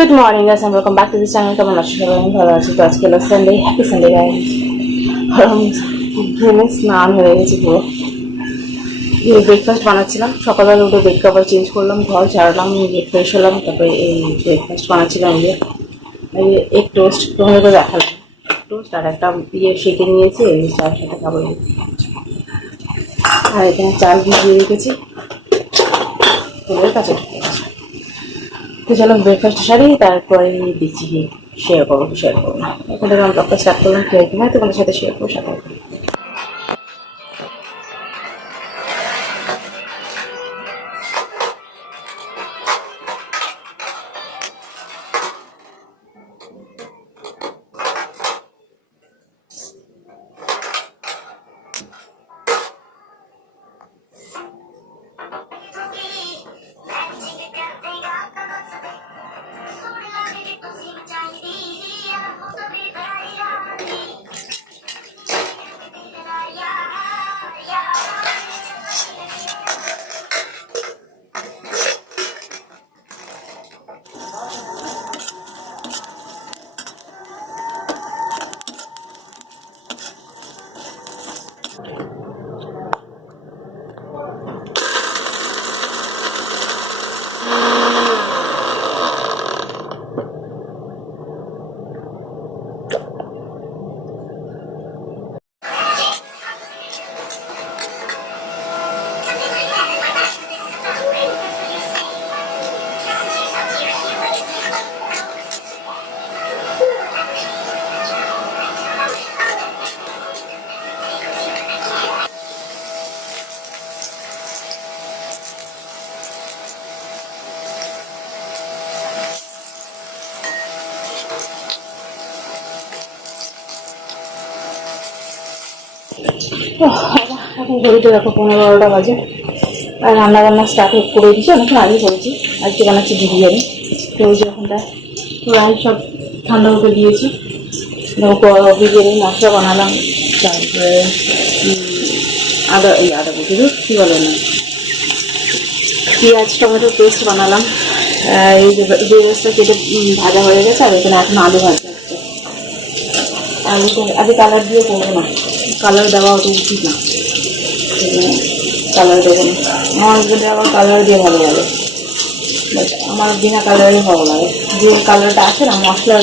Good morning guys and welcome back to this channel. কেমন আছো সবাই? আমি ভালো আছি। তো আজকে হলো সানডে, হ্যাপি সানডে গাইস। ঘুমে স্নান হয়ে গেছে পুরো। ব্রেকফাস্ট বানাচ্ছিলাম, সকালবেলা উঠে বেড কভার চেঞ্জ করলাম, ঘর ঝাড়লাম, ফ্রেশ হলাম, তারপরে এই ব্রেকফাস্ট বানাচ্ছিলাম। এগ টোস্ট তোমাদের তো দেখালাম, টোস্ট আর একটা সেঁকে নিয়েছি, এই চায়ের সাথে খাবো। আর এখানে চাল ভিজিয়ে রেখেছি, তোদের কাছে ঢুকে গেছে। তো চলো ব্রেকফাস্ট সারি, তারপরে দিচ্ছি শেয়ার করবো না। এখন থেকে আমি ব্লগটা স্টার্ট করলাম, কি হয় কি নয় তোমাদের সাথে শেয়ার করবো সাথে। এখন ঘড়িতে দেখো 11:30 বাজে, আর রান্নাবান্না স্টার্ট করে দিচ্ছি, অনেকক্ষণ আগে করেছি। আজকে বানাচ্ছি বিরিয়ানি। তো ওই যে ওখানটা রাইস সব ঠান্ডা করে দিয়েছি, বিরিয়ানি মশলা বানালাম, তারপরে আদা বলছি কী বলে না, পেঁয়াজ টমেটো পেস্ট বানালাম। এই যে পেঁয়াজটা কেটে ভাজা হয়ে গেছে, আর এখানে এখন আলু ভাজা হচ্ছে। আগে কালার দিয়ে করবো না, কালার দেওয়া অত উচিত না, কালার দেবো না। আমার হাজবেন্ডে আবার কালার দিয়ে ভালো লাগে, বাট আমার বিনা কালারই ভালো লাগে। যে কালারটা আছে না মশলার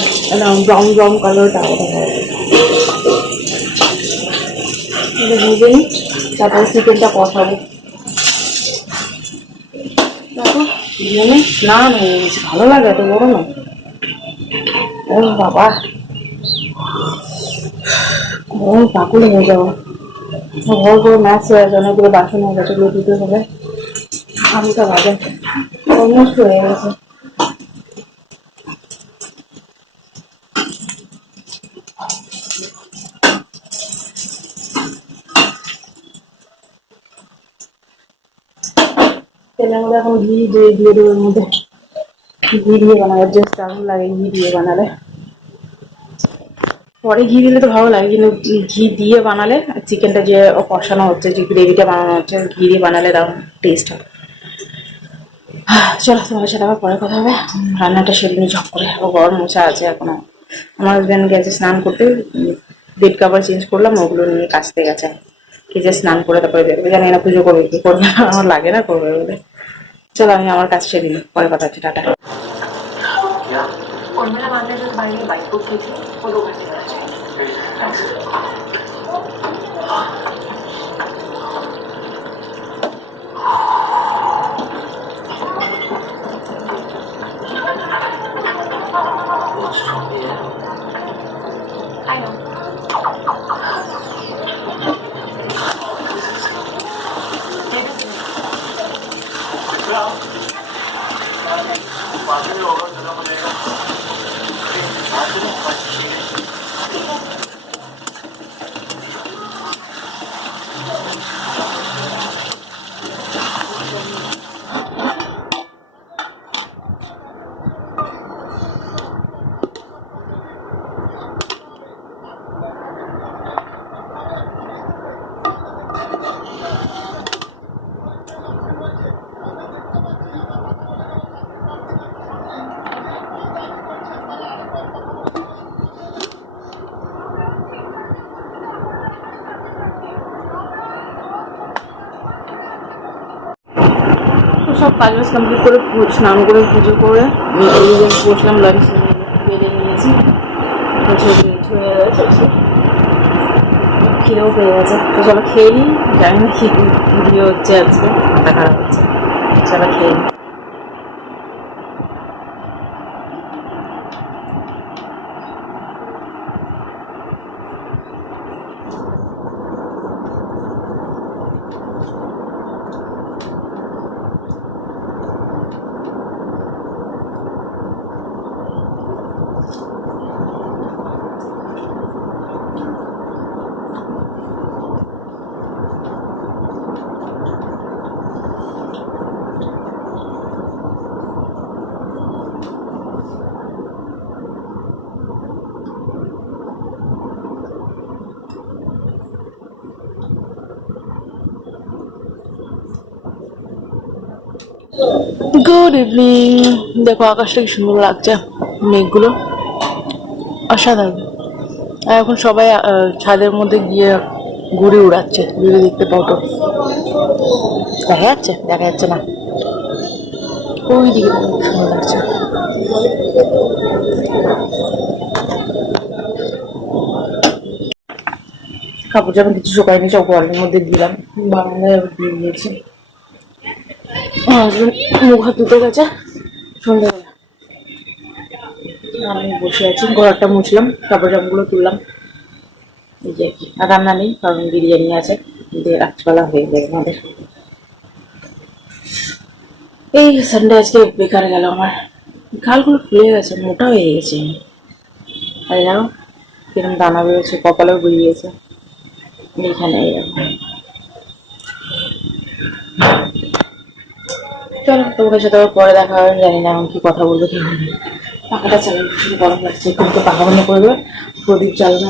ব্রাউন কালারটা ওটা ভালো লাগে। ভেজে নিই, তারপরে চিকেনটা কষাবো। দেখো বিরিয়ানি স্নান হয়ে গেছে, ভালো লাগে এত বড় না। বাবা পাকুল হয়ে যাবো, ঘর করে ম্যাচ হয়ে গেছে, অনেকগুলো বাসন হয়ে গেছে, এগুলো দিতে হবে। আলুটা ভাজা অলমোস্ট হয়ে গেছে। তেলের মধ্যে এখন ঘি দিয়ে দেবো, এর মধ্যে ঘি দিয়ে বানালে জাস্ট দারুণ লাগে। ঘি দিয়ে বানালে, পরে ঘি দিলে তো ভালো লাগে, কিন্তু ঘি দিয়ে বানালে চিকেনটা যে কষানো হচ্ছে, যে গ্রেভিটা বানানো হচ্ছে, ঘি দিয়ে বানালে দারুণ টেস্ট হয়। চলো তোমাদের সাথে আবার পরে কথা হবে। রান্নাটা সেরে নিয়ে ঝপ করে, ঘর মোছা আছে এখনো। আমার হাজব্যান্ড গেছে স্নান করতে, বেড কাভার চেঞ্জ করলাম, ওগুলো নিয়ে কাচতে গেছে। কি যে স্নান করে তারপরে বেরোবে, জানি না পুজো করবে কি করবে, আমার লাগে না করবে বলে। চলো আমি আমার কাজ সেরে নিই, পরে কথা হচ্ছে, টাটা। সব কাজ বাজ কমপ্লিট করে স্নান করে পুজো করে এই যে বসলাম, লাঞ্চ বেড়ে নিয়েছি, খিদেও পেয়ে গেছে। তো চলো খেয়ে নিই, জানি না কি ভিডিও হচ্ছে আজকে, মাথা খারাপ হচ্ছে। চলো খেয়ে নিই। Good evening. দেখো আকাশটা কি সুন্দর লাগছে, মেঘগুলো অসাধারণ। আর এখন সবাই ছাদের মধ্যে গিয়ে ঘুড়ি উড়াচ্ছে, যদি দেখতে পাও তো। দেখা যাচ্ছে? দেখা যাচ্ছে না, ওই দিকে খুব সুন্দর লাগছে। কাপড় জামা কিছু শুকায়নি, সব ঘরের মধ্যে দিলাম, বারান্দায় দিয়ে দিয়েছি। মুখ হাত ধুতে গেছে সন্ধ্যাবেলা, আমি বসে আছি, ঘরটা মুছলাম, কাপড় জামাগুলো তুললাম। এই যে আর রান্না নেই, কারণ বিরিয়ানি আছে, দিয়ে রাত্রবেলা হয়ে যাবে আমাদের। এই সানডে আজকে বেকার গেল আমার, গালগুলো ফুলে গেছে, মোটা হয়ে গেছে। আর জানো কিরম দানা বেরোচ্ছে, কপালেও বেরিয়েছে এইখানে। চলো তোমাদের সাথে আবার পরে দেখা হবে, জানি না এখন কি কথা বলবো কি হবে। পাখাটা চালাই, গরম লাগছে, একটু পাখা বন্ধ করে দেবে, প্রদীপ জ্বালানো